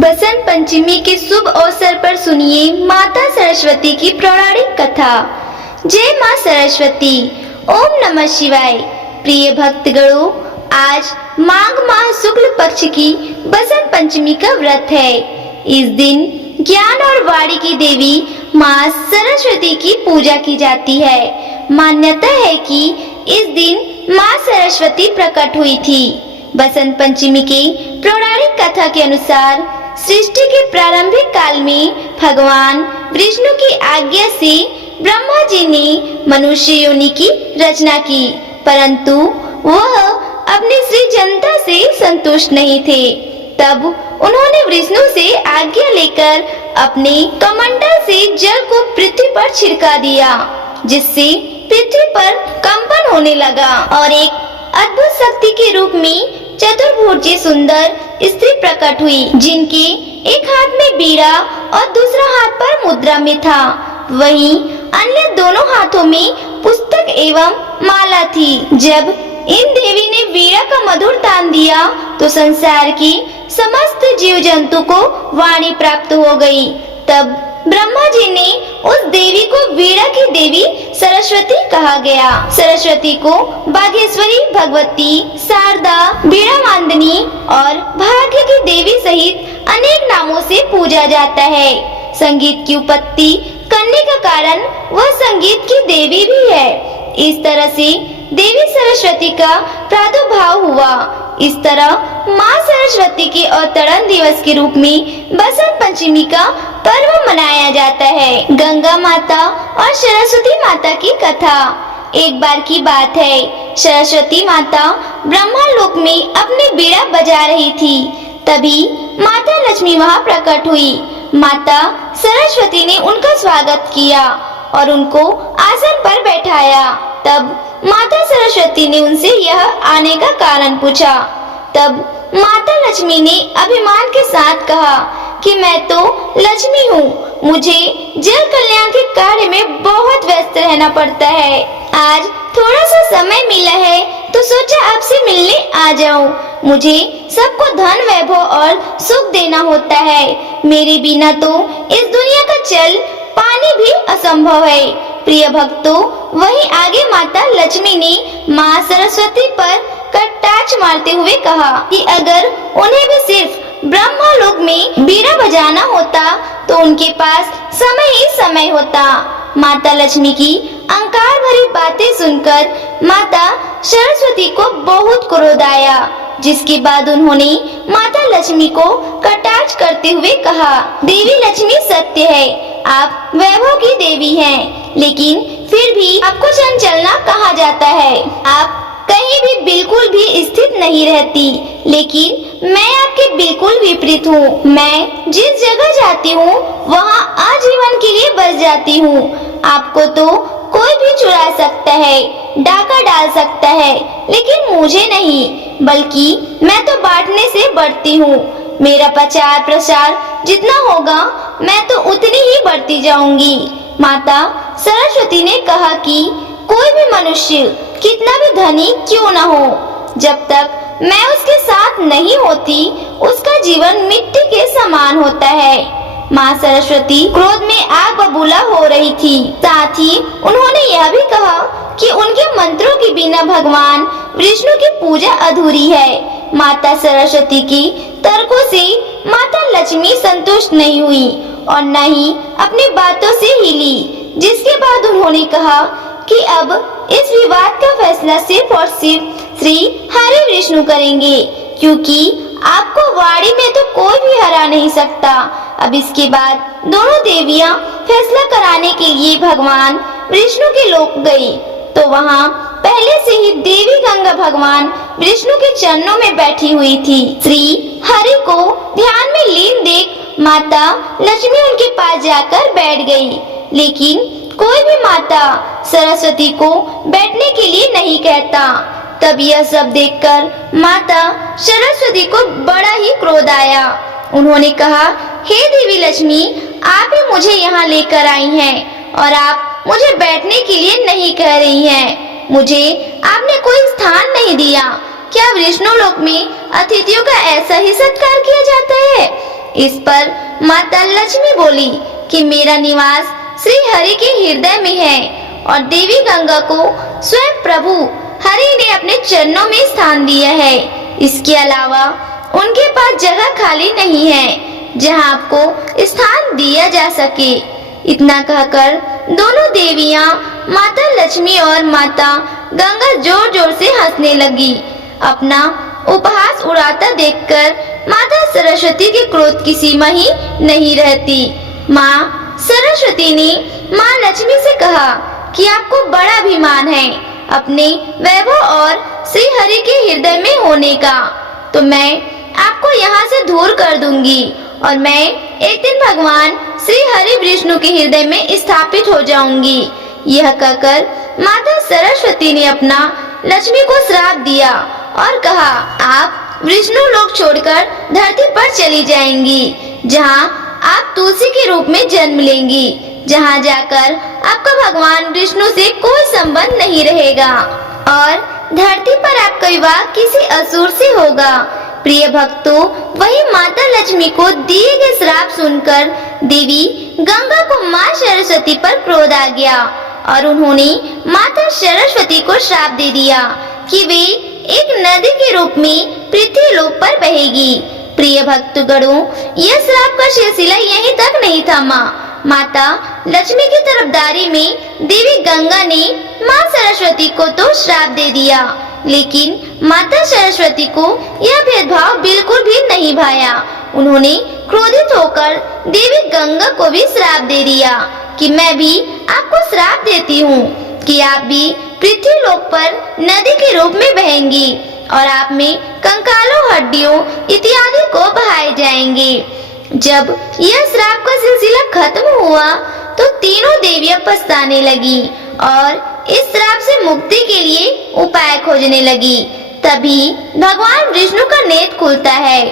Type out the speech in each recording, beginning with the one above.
बसंत पंचमी के शुभ अवसर पर सुनिए माता सरस्वती की पौराणिक कथा। जय मां सरस्वती। ओम नमः शिवाय। प्रिय भक्तगणों, आज माघ माह शुक्ल पक्ष की बसंत पंचमी का व्रत है। इस दिन ज्ञान और वाणी की देवी मां सरस्वती की पूजा की जाती है। मान्यता है कि इस दिन मां सरस्वती प्रकट हुई थी। बसंत पंचमी की पौराणिक कथा के अनुसार सृष्टि के प्रारंभिक काल में भगवान विष्णु की आज्ञा से ब्रह्मा जी ने मनुष्य योनि की रचना की, परंतु वह अपनी सृजनता से संतुष्ट नहीं थे। तब उन्होंने विष्णु से आज्ञा लेकर अपने कमंडल से जल को पृथ्वी पर छिड़का दिया, जिससे पृथ्वी पर कंपन होने लगा और एक अद्भुत शक्ति के रूप में चतुर्भुजी सुंदर स्त्री प्रकट हुई, जिनके एक हाथ में बीड़ा और दूसरा हाथ पर मुद्रा में था। वहीं अन्य दोनों हाथों में पुस्तक एवं माला थी। जब इन देवी ने वीणा का मधुर तान दिया तो संसार की समस्त जीव जंतु को वाणी प्राप्त हो गई। तब ब्रह्मा जी ने उस देवी को वीणा की देवी सरस्वती कहा गया। सरस्वती को बागेश्वरी, भगवती, शारदा, वीणा वांदनी और भाग्य की देवी सहित अनेक नामों से पूजा जाता है। संगीत की उत्पत्ति करने का कारण वह संगीत की देवी भी है। इस तरह से देवी सरस्वती का प्रादुर्भाव हुआ। इस तरह माँ सरस्वती के अवतरण दिवस के रूप में बसंत पंचमी का पर्व मनाया जाता है। गंगा माता और सरस्वती माता की कथा। एक बार की बात है, सरस्वती माता ब्रह्मा लोक में अपनी बीड़ा बजा रही थी। तभी माता लक्ष्मी वहाँ प्रकट हुई। माता सरस्वती ने उनका स्वागत किया और उनको आसन पर बैठाया। तब माता सरस्वती ने उनसे यह आने का कारण पूछा। तब माता लक्ष्मी ने अभिमान के साथ कहा कि मैं तो लक्ष्मी हूँ, मुझे जल कल्याण के कार्य में बहुत व्यस्त रहना पड़ता है। आज थोड़ा सा समय मिला है तो सोचा आपसे मिलने आ जाऊं। मुझे सबको धन, वैभव और सुख देना होता है। मेरे बिना तो इस दुनिया का जल पानी भी असंभव है। प्रिय भक्तों, वहीं आगे माता लक्ष्मी ने माँ सरस्वती पर कटाक्ष मारते हुए कहा कि अगर उन्हें भी सिर्फ ब्रह्मलोक में बीड़ा बजाना होता तो उनके पास समय ही समय होता। माता लक्ष्मी की अहंकार भरी बातें सुनकर माता सरस्वती को बहुत क्रोध आया, जिसके बाद उन्होंने माता लक्ष्मी को कटाक्ष करते हुए कहा, देवी लक्ष्मी सत्य है, आप वैभव की देवी हैं, लेकिन फिर भी आपको चंचलना कहा जाता है। आप कहीं भी बिल्कुल भी स्थित नहीं रहती, लेकिन मैं आपके बिल्कुल विपरीत हूँ। मैं जिस जगह जाती हूँ वहाँ आजीवन के लिए बस जाती हूँ। आपको तो कोई भी चुरा सकता है, डाका डाल सकता है, लेकिन मुझे नहीं, बल्कि मैं तो बांटने से बढ़ती हूँ। मेरा प्रचार प्रसार जितना होगा मैं तो उतनी ही बढ़ती जाऊंगी। माता सरस्वती ने कहा कि कोई भी मनुष्य कितना भी धनी क्यों न हो, जब तक मैं उसके साथ नहीं होती उसका जीवन मिट्टी के समान होता है। माँ सरस्वती क्रोध में आग बबूला हो रही थी। साथ ही उन्होंने यह भी कहा कि उनके मंत्रों के बिना भगवान विष्णु की पूजा अधूरी है। माता सरस्वती की तर्कों से माता लक्ष्मी संतुष्ट नहीं हुई और न ही अपनी बातों से हिली, जिसके बाद उन्होंने कहा कि अब इस विवाद का फैसला सिर्फ और सिर्फ श्री हरि विष्णु करेंगे, क्योंकि आपको वाणी में तो कोई भी हरा नहीं सकता। अब इसके बाद दोनों देवियां फैसला कराने के लिए भगवान विष्णु के लोक गई, तो वहाँ पहले से ही देवी गंगा भगवान विष्णु के चरणों में बैठी हुई थी। श्री हरि को ध्यान में लीन देख माता लक्ष्मी उनके पास जाकर बैठ गई, लेकिन कोई भी माता सरस्वती को बैठने के लिए नहीं कहता। तब यह सब देखकर माता सरस्वती को बड़ा ही क्रोध आया। उन्होंने कहा, हे देवी लक्ष्मी, आप ही मुझे यहाँ लेकर आई हैं और आप मुझे बैठने के लिए नहीं कह रही हैं। मुझे आपने कोई स्थान नहीं दिया। क्या विष्णु लोक में अतिथियों का ऐसा ही सत्कार किया जाता है? इस पर माता लक्ष्मी बोली कि मेरा निवास श्री हरि के हृदय में है और देवी गंगा को स्वयं प्रभु हरि ने अपने चरणों में स्थान दिया है। इसके अलावा उनके पास जगह खाली नहीं है जहां आपको स्थान दिया जा सके। इतना कहकर दोनों देवियां माता लक्ष्मी और माता गंगा जोर जोर से हंसने लगी। अपना उपहास उड़ाता देखकर माता सरस्वती के क्रोध की सीमा ही नहीं रहती। माँ सरस्वती ने माँ लक्ष्मी से कहा कि आपको बड़ा अभिमान है अपने वैभव और श्री हरि के हृदय में होने का, तो मैं आपको यहाँ से दूर कर दूंगी और मैं एक दिन भगवान श्री हरि विष्णु के हृदय में स्थापित हो जाऊंगी। यह कहकर माता सरस्वती ने अपना लक्ष्मी को श्राप दिया और कहा, आप विष्णु लोक छोड़कर धरती पर चली जाएंगी, जहाँ आप तुलसी के रूप में जन्म लेंगी, जहाँ जाकर आपका भगवान विष्णु से कोई संबंध नहीं रहेगा और धरती पर आपका विवाह किसी असुर से होगा। प्रिय भक्तों, वही माता लक्ष्मी को दिए गए श्राप सुनकर देवी गंगा को माँ सरस्वती पर क्रोध आ गया और उन्होंने माता सरस्वती को श्राप दे दिया कि वे एक नदी के रूप में पृथ्वी लोक पर बहेगी। प्रिय भक्तगणों, यह श्राप का सिलसिला यहीं तक नहीं थमा। माता लक्ष्मी की तरफदारी में देवी गंगा ने माँ सरस्वती को तो श्राप दे दिया, लेकिन माता सरस्वती को यह भेदभाव बिल्कुल भी नहीं भाया। उन्होंने क्रोधित होकर देवी गंगा को भी श्राप दे दिया कि मैं भी आपको श्राप देती हूँ कि आप भी पृथ्वी लोक पर नदी के रूप में बहेंगी और आप में कंकालों, हड्डियों इत्यादि को बहाए जाएंगे। जब यह श्राप का सिलसिला खत्म हुआ तो तीनों देवियां पछताने लगी और इस श्राप से मुक्ति के लिए उपाय खोजने लगी। तभी भगवान विष्णु का नेत्र खुलता है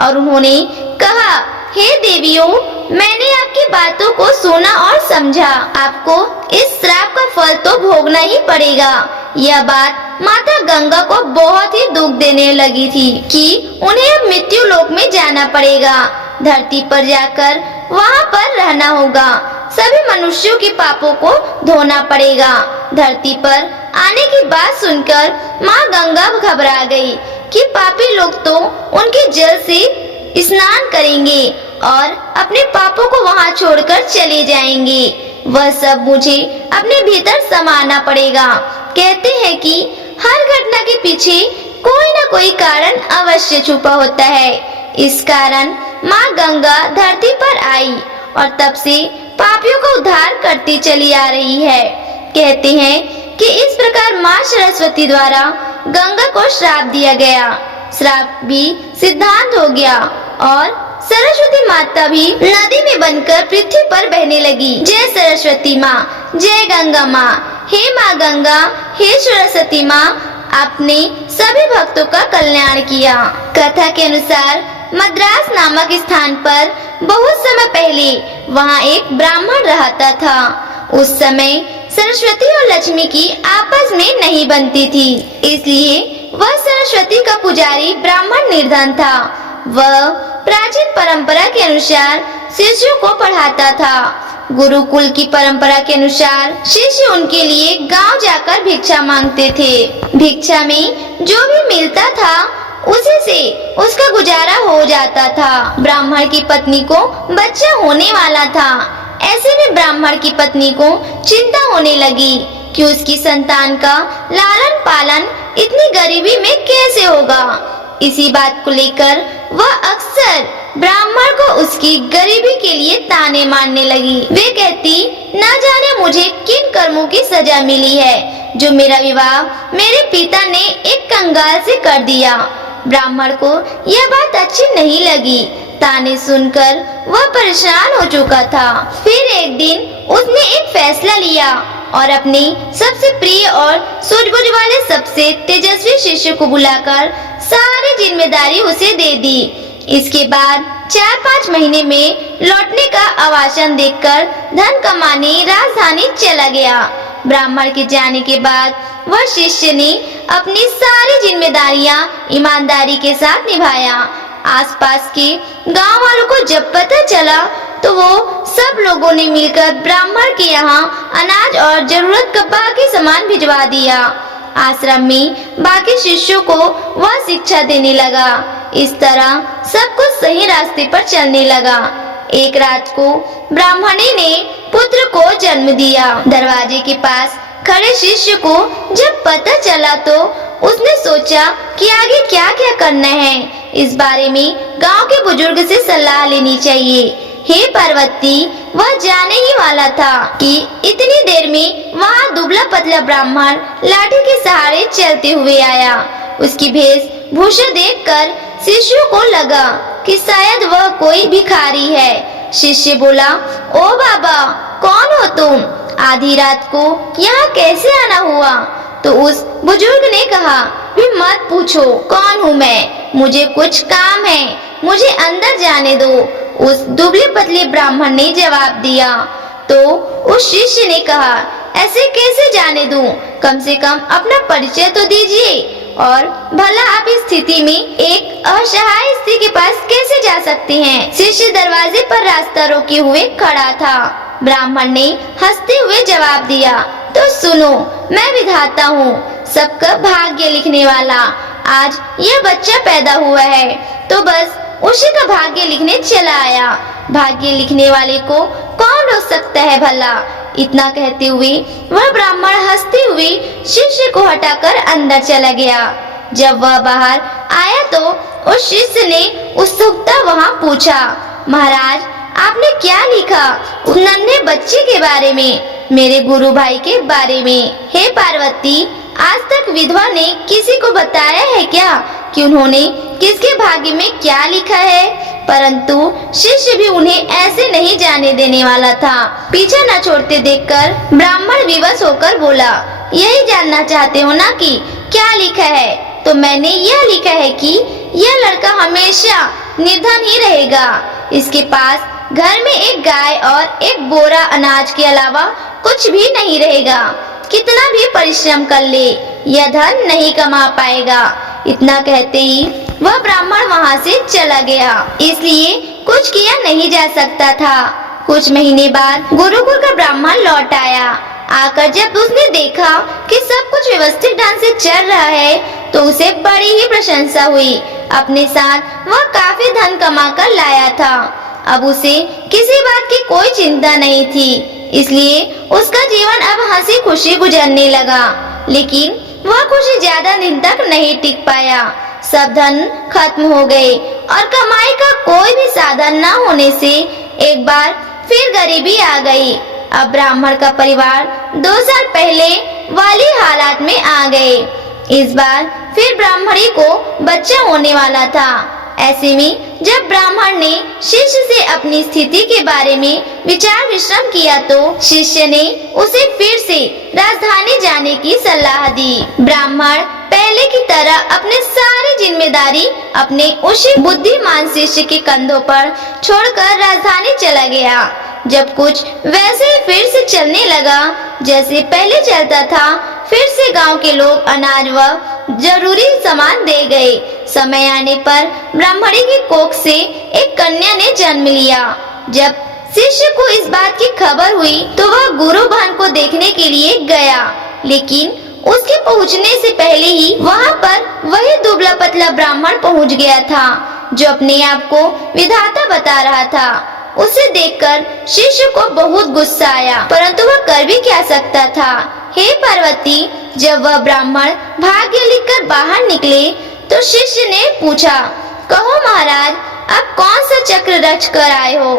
और उन्होंने कहा, हे देवियों, मैंने आपकी बातों को सुना और समझा। आपको इस श्राप का फल तो भोगना ही पड़ेगा। यह बात माता गंगा को बहुत ही दुख देने लगी थी कि उन्हें अब मृत्यु लोक में जाना पड़ेगा। धरती पर जाकर वहाँ पर रहना होगा। सभी मनुष्यों के पापों को धोना पड़ेगा। धरती पर आने की बात सुनकर माँ गंगा घबरा गई कि पापी लोग तो उनके जल से स्नान करेंगे और अपने पापों को वहाँ छोड़कर चले जाएंगे। वह सब मुझे अपने भीतर समाना पड़ेगा। कहते हैं कि हर घटना के पीछे कोई न कोई कारण अवश्य छुपा होता है। इस कारण माँ गंगा धरती पर आई और तब से पापियों का उद्धार करती चली आ रही है। कहते हैं कि इस प्रकार माँ सरस्वती द्वारा गंगा को श्राप दिया गया। श्राप भी सिद्धांत हो गया और सरस्वती माता भी नदी में बनकर पृथ्वी पर बहने लगी। जय सरस्वती माँ, जय गंगा माँ। हे माँ गंगा, हे सरस्वती माँ, आपने सभी भक्तों का कल्याण किया। कथा के अनुसार मद्रास नामक स्थान पर बहुत समय पहले वहाँ एक ब्राह्मण रहता था। उस समय सरस्वती और लक्ष्मी की आपस में नहीं बनती थी, इसलिए वह सरस्वती का पुजारी ब्राह्मण निर्धन था। वह प्राचीन परंपरा के अनुसार शिष्यों को पढ़ाता था। गुरुकुल की परंपरा के अनुसार शिष्य उनके लिए गांव जाकर भिक्षा मांगते थे। भिक्षा में जो भी मिलता था उसी से उसका गुजारा हो जाता था। ब्राह्मण की पत्नी को बच्चा होने वाला था। ऐसे में ब्राह्मण की पत्नी को चिंता होने लगी कि उसकी संतान का लालन पालन इतनी गरीबी में कैसे होगा। इसी बात को लेकर वह अक्सर ब्राह्मण को उसकी गरीबी के लिए ताने मारने लगी। वे कहती, न जाने मुझे किन कर्मों की सजा मिली है जो मेरा विवाह मेरे पिता ने एक कंगाल से कर दिया। ब्राह्मण को यह बात अच्छी नहीं लगी। ताने सुनकर वह परेशान हो चुका था। फिर एक दिन उसने एक फैसला लिया और अपने सबसे प्रिय और सूझबूझ वाले सबसे तेजस्वी शिष्य को बुलाकर सारी जिम्मेदारी उसे दे दी। इसके बाद 4-5 महीने में लौटने का आवासन देखकर धन कमाने राजधानी चला गया। ब्राह्मण के जाने के बाद वह शिष्य ने अपनी सारी जिम्मेदारियां ईमानदारी के साथ निभाया। आसपास के गांव वालों को जब पता चला तो वो सब लोगों ने मिलकर ब्राह्मण के यहाँ अनाज और जरूरत का बाकी सामान भिजवा दिया। आश्रम में बाकी शिष्यों को वह शिक्षा देने लगा। इस तरह सब कुछ सही रास्ते पर चलने लगा। एक रात को ब्राह्मणी ने पुत्र को जन्म दिया। दरवाजे के पास खड़े शिष्य को जब पता चला तो उसने सोचा कि आगे क्या क्या करना है। इस बारे में गांव के बुजुर्ग से सलाह लेनी चाहिए। हे पार्वती, वह जाने ही वाला था कि इतनी देर में वहाँ दुबला पतला ब्राह्मण लाठी के सहारे चलते हुए आया। उसकी वेशभूषा देखकर शिष्यों को लगा कि शायद वह कोई भिखारी है। शिष्य बोला, ओ बाबा, कौन हो तुम? आधी रात को यहाँ कैसे आना हुआ? तो उस बुजुर्ग ने कहा, भी मत पूछो कौन हूँ मैं, मुझे कुछ काम है, मुझे अंदर जाने दो। उस दुबले पतले ब्राह्मण ने जवाब दिया। तो उस शिष्य ने कहा, ऐसे कैसे जाने दूं? कम से कम अपना परिचय तो दीजिए। और भला आप इस स्थिति में एक असहाय स्त्री के पास कैसे जा सकते हैं? शिष्य दरवाजे पर रास्ता रोके हुए खड़ा था। ब्राह्मण ने हंसते हुए जवाब दिया, तो सुनो, मैं विधाता हूँ, सबका भाग्य लिखने वाला। आज यह बच्चा पैदा हुआ है तो बस उसी का भाग्य लिखने चला आया। भाग्य लिखने वाले को कौन रोक सकता है भला? इतना कहते हुए वह ब्राह्मण हंसते हुए शिष्य को हटाकर अंदर चला गया। जब वह बाहर आया तो उस शिष्य ने उत्सुकता वहाँ पूछा, महाराज, आपने क्या लिखा? उस नन्हे बच्चे के बारे में, मेरे गुरु भाई के बारे में। हे पार्वती, आज तक विधवा ने किसी को बताया है क्या कि उन्होंने किसके भाग्य में क्या लिखा है? परंतु शिष्य भी उन्हें ऐसे नहीं जाने देने वाला था। पीछा न छोड़ते देखकर ब्राह्मण विवश होकर बोला, यही जानना चाहते हो ना कि क्या लिखा है? तो मैंने यह लिखा है कि यह लड़का हमेशा निर्धन ही रहेगा। इसके पास घर में एक गाय और एक बोरा अनाज के अलावा कुछ भी नहीं रहेगा। कितना भी परिश्रम कर ले, यह धन नहीं कमा पाएगा। इतना कहते ही वह ब्राह्मण वहाँ से चला गया। इसलिए कुछ किया नहीं जा सकता था। कुछ महीने बाद गुरुकुल का ब्राह्मण लौट आया। आकर जब उसने देखा कि सब कुछ व्यवस्थित ढंग से चल रहा है तो उसे बड़ी ही प्रशंसा हुई। अपने साथ वह काफी धन कमा कर लाया था। अब उसे किसी बात की कोई चिंता नहीं थी, इसलिए उसका जीवन अब हंसी खुशी गुजरने लगा। लेकिन वह खुशी ज्यादा दिन तक नहीं टिक पाया। सब धन खत्म हो गए और कमाई का कोई भी साधन न होने से एक बार फिर गरीबी आ गई। अब ब्राह्मण का परिवार 2 साल पहले वाली हालात में आ गए। इस बार फिर ब्राह्मणी को बच्चा होने वाला था। ऐसे में जब ब्राह्मण ने शिष्य से अपनी स्थिति के बारे में विचार विश्रम किया तो शिष्य ने उसे फिर से राजधानी जाने की सलाह दी। ब्राह्मण पहले की तरह अपने सारी जिम्मेदारी अपने उसी बुद्धिमान शिष्य के कंधों पर छोड़कर राजधानी चला गया। जब कुछ वैसे ही फिर से चलने लगा जैसे पहले चलता था, फिर से गांव के लोग अनाज व जरूरी सामान दे गए। समय आने पर ब्राह्मणी की कोख से एक कन्या ने जन्म लिया। जब शिष्य को इस बात की खबर हुई तो वह गुरु बहन को देखने के लिए गया, लेकिन उसके पहुंचने से पहले ही वहां पर वही दुबला पतला ब्राह्मण पहुंच गया था जो अपने आप को विधाता बता रहा था। उसे देखकर शिष्य को बहुत गुस्सा आया, परंतु वह कर भी क्या सकता था। हे पार्वती, जब वह ब्राह्मण भाग्य लिखकर बाहर निकले तो शिष्य ने पूछा, कहो महाराज, अब कौन सा चक्र रच कर आए हो?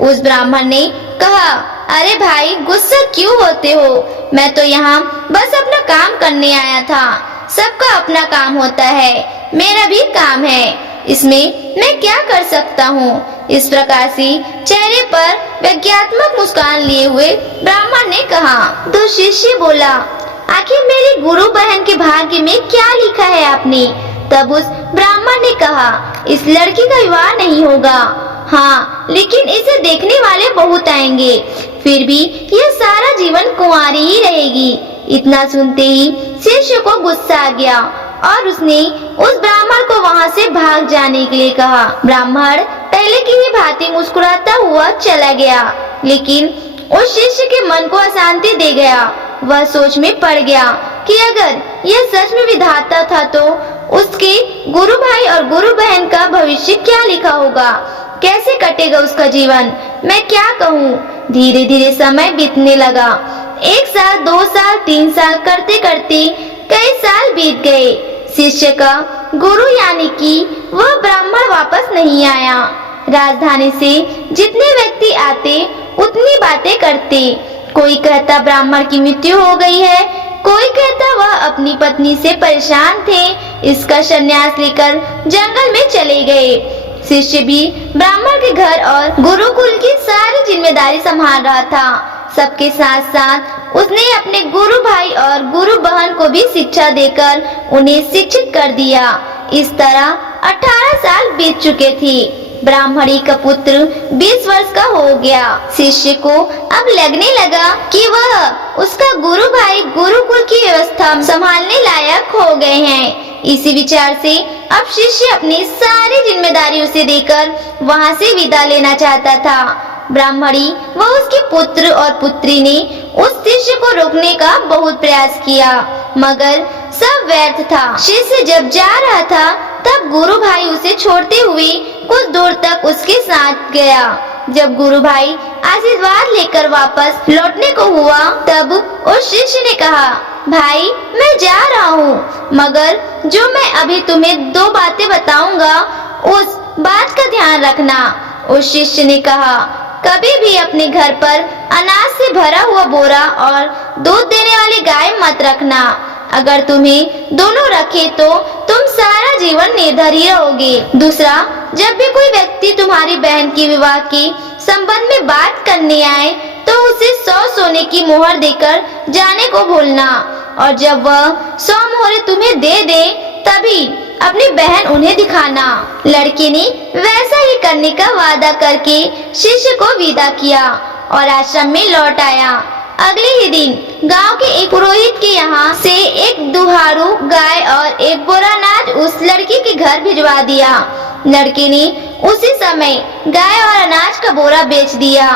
उस ब्राह्मण ने कहा, अरे भाई, गुस्सा क्यों होते हो? मैं तो यहाँ बस अपना काम करने आया था। सबका अपना काम होता है, मेरा भी काम है, इसमें मैं क्या कर सकता हूँ? इस प्रकार से चेहरे पर व्यंग्यात्मक मुस्कान लिए हुए ब्राह्मण ने कहा। तो शिष्य बोला, आखिर मेरी गुरु बहन के भाग्य में क्या लिखा है आपने? तब उस ब्राह्मण ने कहा, इस लड़की का विवाह नहीं होगा। हाँ, लेकिन इसे देखने वाले बहुत आएंगे, फिर भी यह सारा जीवन कुंवारी ही रहेगी। इतना सुनते ही शिष्य को गुस्सा आ गया और उसने उस ब्राह्मण को वहाँ से भाग जाने के लिए कहा। ब्राह्मण पहले की ही भांति मुस्कुराता हुआ चला गया, लेकिन उस शिष्य के मन को अशांति दे गया। वह सोच में पड़ गया कि अगर यह सच में विधाता था तो उसके गुरु भाई और गुरु बहन का भविष्य क्या लिखा होगा, कैसे कटेगा उसका जीवन, मैं क्या कहूँ। धीरे धीरे समय बीतने लगा। 1 साल, 2 साल, 3 साल करते करते कई साल बीत गए। शिष्य का गुरु यानी कि वह ब्राह्मण वापस नहीं आया। राजधानी से जितने व्यक्ति आते उतनी बातें करते। कोई कहता ब्राह्मण की मृत्यु हो गई है, कोई कहता वह अपनी पत्नी से परेशान थे, इसका संन्यास लेकर जंगल में चले गए। शिष्य भी ब्राह्मण के घर और गुरुकुल की सारी जिम्मेदारी संभाल रहा था। सबके साथ साथ उसने अपने गुरु भाई और गुरु बहन को भी शिक्षा देकर उन्हें शिक्षित कर दिया। इस तरह 18 साल बीत चुके थे। ब्राह्मणी का पुत्र 20 वर्ष का हो गया। शिष्य को अब लगने लगा कि वह उसका गुरु भाई गुरुकुल की व्यवस्था संभालने लायक हो गए हैं। इसी विचार से अब शिष्य अपनी सारी जिम्मेदारियों से देकर वहाँ से विदा लेना चाहता था। ब्राह्मणी व उसके पुत्र और पुत्री ने उस शिष्य को रोकने का बहुत प्रयास किया, मगर सब व्यर्थ था। शिष्य जब जा रहा था तब गुरु भाई उसे छोड़ते हुए कुछ दूर तक उसके साथ गया। जब गुरु भाई आशीर्वाद लेकर वापस लौटने को हुआ तब उस शिष्य ने कहा, भाई मैं जा रहा हूँ, मगर जो मैं अभी तुम्हें 2 बातें बताऊंगा उस बात का ध्यान रखना। उस शिष्य ने कहा, कभी भी अपने घर पर अनाज से भरा हुआ बोरा और दूध देने वाली गाय मत रखना। अगर तुम्हें दोनों रखे तो तुम सारा जीवन निर्धर ही रहोगे। दूसरा, जब भी कोई व्यक्ति तुम्हारी बहन की विवाह के संबंध में बात करने आए तो उसे 100 सोने की मोहर देकर जाने को भूलना, और जब वह 100 मोहरें तुम्हें दे दे तभी अपनी बहन उन्हें दिखाना। लड़के ने वैसा ही करने का वादा करके शिष्य को विदा किया और आश्रम में लौट आया। अगले ही दिन गांव के एक पुरोहित के यहाँ से एक दुधारू गाय और एक बोरा अनाज उस लड़की के घर भिजवा दिया। लड़के ने उसी समय गाय और अनाज का बोरा बेच दिया।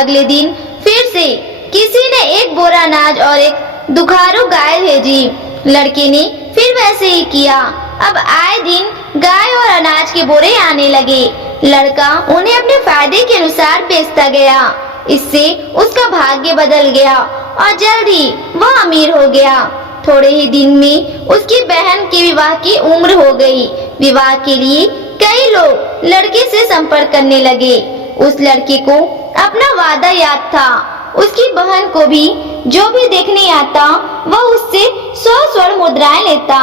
अगले दिन फिर से किसी ने एक बोरा अनाज और एक दुधारू गाय भेजी। लड़के ने फिर वैसे ही किया। अब आए दिन गाय और अनाज के बोरे आने लगे। लड़का उन्हें अपने फायदे के अनुसार बेचता गया। इससे उसका भाग्य बदल गया और जल्दी वह अमीर हो गया। थोड़े ही दिन में उसकी बहन के विवाह की उम्र हो गई। विवाह के लिए कई लोग लड़के से संपर्क करने लगे। उस लड़के को अपना वादा याद था। उसकी बहन को भी जो भी देखने आता वह उससे 100 स्वर्ण मुद्राएं लेता।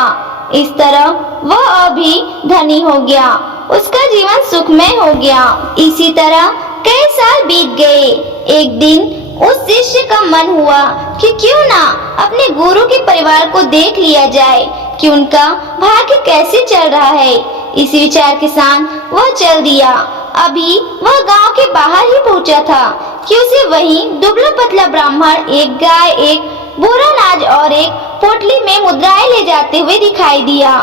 इस तरह वह अभी धनी हो गया। उसका जीवन सुखमय हो गया। इसी तरह कई साल बीत गए। एक दिन उस शिष्य का मन हुआ कि क्यों ना अपने गुरु के परिवार को देख लिया जाए कि उनका भाग्य कैसे चल रहा है। इसी विचार के साथ वह चल दिया। अभी वह गांव के बाहर ही पहुंचा था कि उसे वहीं दुबला पतला ब्राह्मण एक गाय, एक बोरा अनाज और एक पोटली में मुद्राएं ले जाते हुए दिखाई दिया।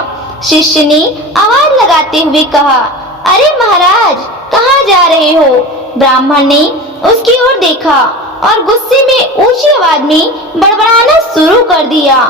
शिष्य ने आवाज लगाते हुए कहा, अरे महाराज, कहाँ जा रहे हो? ब्राह्मण ने उसकी ओर देखा और गुस्से में ऊंची आवाज में बड़बड़ाना शुरू कर दिया।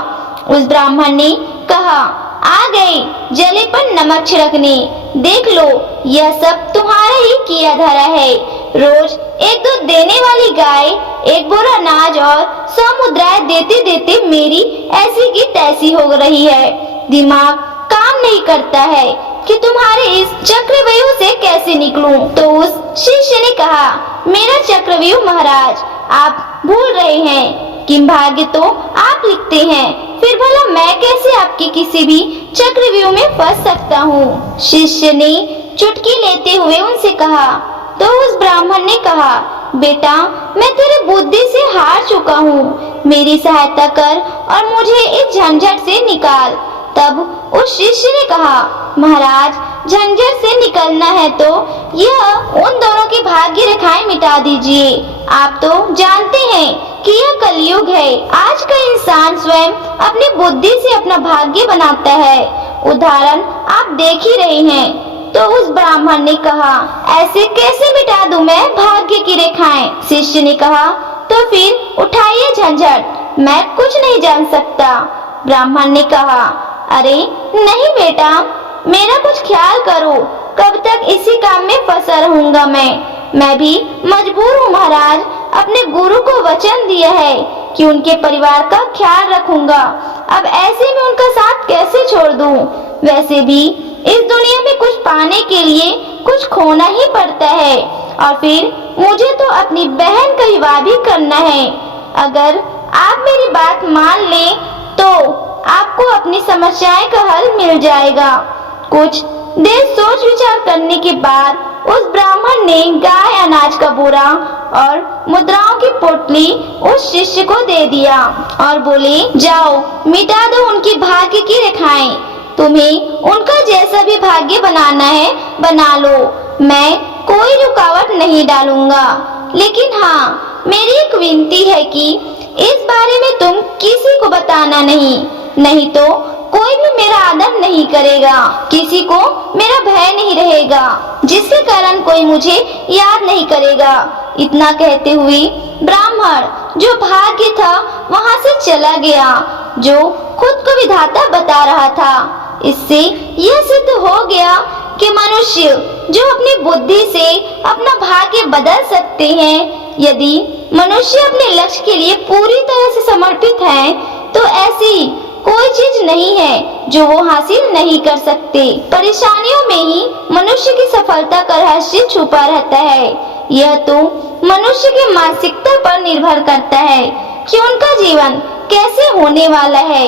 उस ब्राह्मण ने कहा, आ गए जले पर नमक छिड़कने। देख लो, यह सब तुम्हारा ही किया धरा है। रोज एक दूध देने वाली गाय, एक बोरा अनाज और 100 मुद्राएं देते देते मेरी ऐसी की तैसी हो रही है। दिमाग काम नहीं करता है कि तुम्हारे इस चक्रव्यूह से कैसे निकलूं। तो उस शिष्य ने कहा, मेरा चक्रव्यूह महाराज, आप भूल रहे हैं कि भाग्य तो आप लिखते हैं, फिर भला मैं कैसे आपके किसी भी चक्रव्यूह में फंस सकता हूँ। शिष्य ने चुटकी लेते हुए उनसे कहा। तो उस ब्राह्मण ने कहा, बेटा, मैं तेरी बुद्धि से हार चुका हूँ, मेरी सहायता कर और मुझे इस झंझट से निकाल। तब उस शिष्य ने कहा, महाराज, झंझट से निकलना है तो यह उन दोनों की भाग्य रेखाएं मिटा दीजिए। आप तो जानते हैं कि यह कलयुग है। आज का इंसान स्वयं अपनी बुद्धि से अपना भाग्य बनाता है। उदाहरण आप देख ही रहे हैं। तो उस ब्राह्मण ने कहा, ऐसे कैसे मिटा दूं मैं भाग्य की रेखाएं? शिष्य ने कहा, तो फिर उठाइए झंझट, मैं कुछ नहीं जान सकता। ब्राह्मण ने कहा, अरे नहीं बेटा, मेरा कुछ ख्याल करो, कब तक इसी काम में फंसा रहूंगा मैं भी मजबूर हूँ महाराज। अपने गुरु को वचन दिया है कि उनके परिवार का ख्याल रखूंगा। अब ऐसे में उनका साथ कैसे छोड़ दूं? वैसे भी इस दुनिया में कुछ पाने के लिए कुछ खोना ही पड़ता है, और फिर मुझे तो अपनी बहन का विवाह भी करना है। अगर आप मेरी बात मान लें तो आपको अपनी समस्याएं का हल मिल जाएगा। कुछ देर सोच विचार करने के बाद उस ब्राह्मण ने गाय, अनाज का बोरा और मुद्राओं की पोटली उस शिष्य को दे दिया और बोले, जाओ मिटा दो उनकी भाग्य की रेखाएं। तुम्हें उनका जैसा भी भाग्य बनाना है बना लो, मैं कोई रुकावट नहीं डालूंगा। लेकिन हाँ, मेरी एक विनती है कि इस बारे में तुम किसी को बताना नहीं तो कोई भी मेरा आदर नहीं करेगा, किसी को मेरा भय नहीं रहेगा, जिसके कारण कोई मुझे याद नहीं करेगा। इतना कहते हुए ब्राह्मण जो भाग्य था वहां से चला गया, जो खुद को विधाता बता रहा था। इससे यह सिद्ध हो गया कि मनुष्य जो अपनी बुद्धि से अपना भाग्य बदल सकते हैं। यदि मनुष्य अपने लक्ष्य के लिए पूरी तरह से समर्पित है तो ऐसी कोई चीज नहीं है जो वो हासिल नहीं कर सकते। परेशानियों में ही मनुष्य की सफलता का रहस्य छुपा रहता है। यह तो मनुष्य की मानसिकता पर निर्भर करता है कि उनका जीवन कैसे होने वाला है।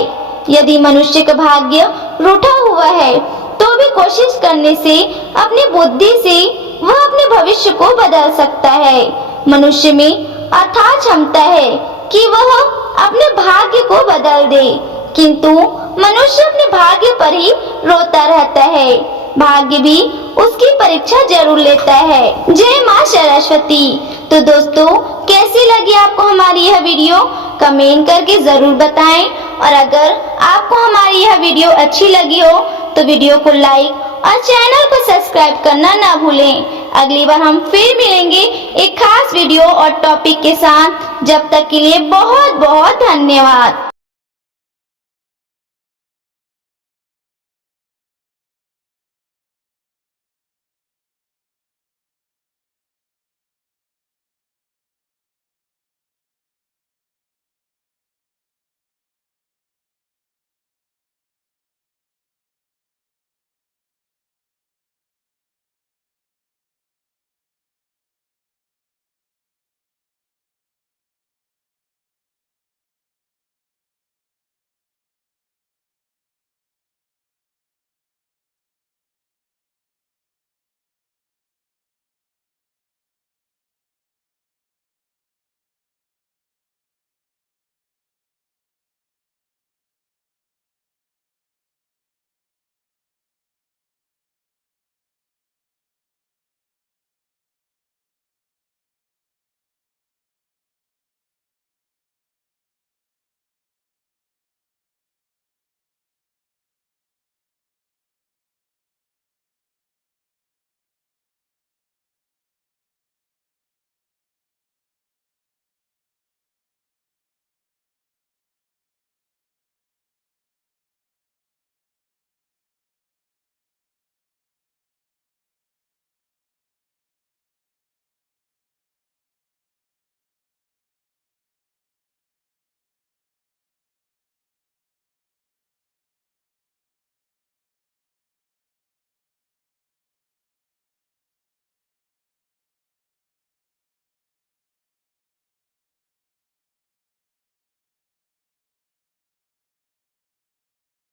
यदि मनुष्य का भाग्य रूठा हुआ है तो भी कोशिश करने से, अपनी बुद्धि से वह अपने भविष्य को बदल सकता है। मनुष्य में अथाह क्षमता है कि वह अपने भाग्य को बदल दे, किंतु मनुष्य अपने भाग्य पर ही रोता रहता है। भाग्य भी उसकी परीक्षा जरूर लेता है। जय माँ सरस्वती। तो दोस्तों, कैसी लगी आपको हमारी यह वीडियो? कमेंट करके जरूर बताएं, और अगर आपको हमारी यह वीडियो अच्छी लगी हो तो वीडियो को लाइक और चैनल को सब्सक्राइब करना ना भूलें। अगली बार हम फिर मिलेंगे एक खास वीडियो और टॉपिक के साथ। जब तक के लिए बहुत बहुत धन्यवाद।